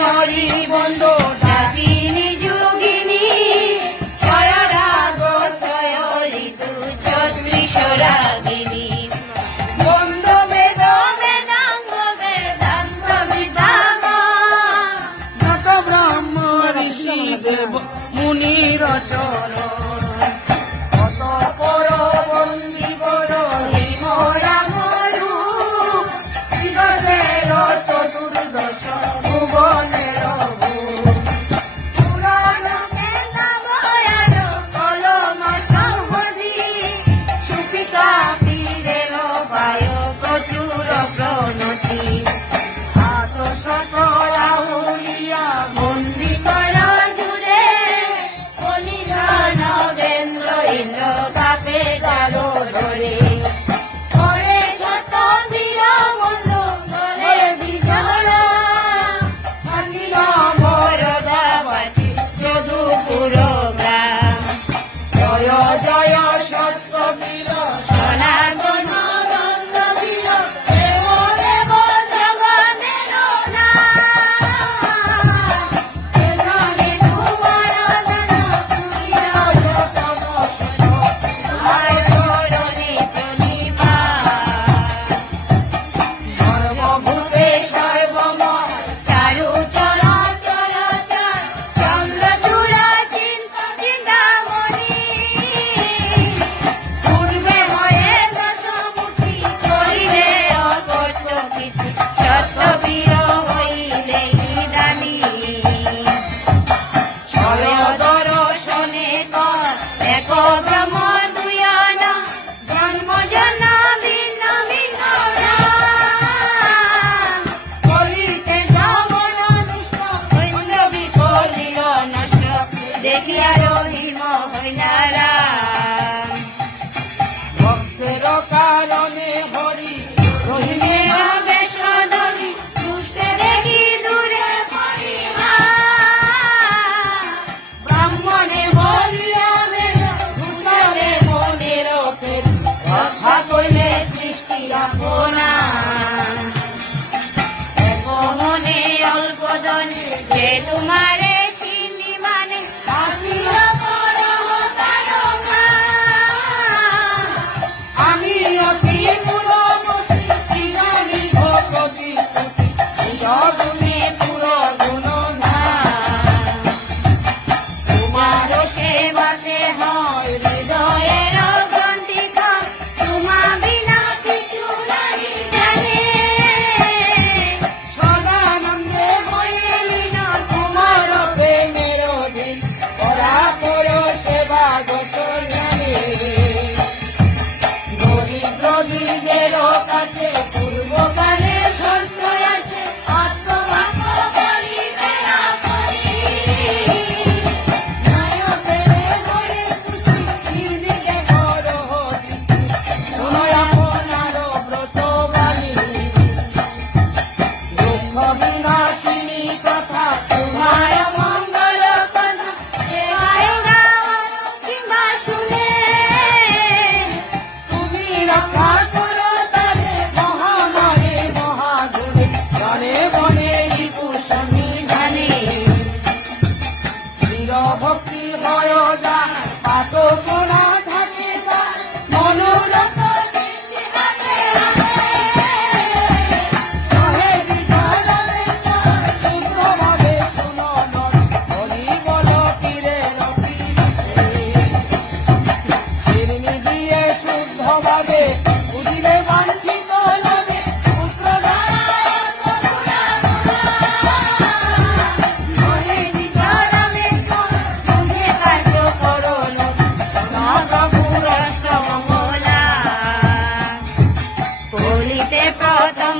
নরি বন্ধ দাদি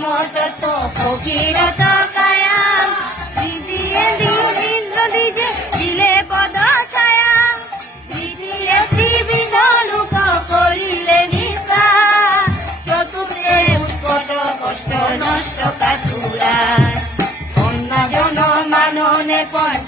মতো তো ফকিরত কায়াম। দ্বিতীয় দিন ইন্দ্র দিজে দিলে পদ ছায়া দ্বিতীয় ত্রিবিধ লোক করিলে নিশা চতুর্থে উৎপট কষ্ট নষ্ট কাতুরা। অন্যজন মাননে পঞ্চ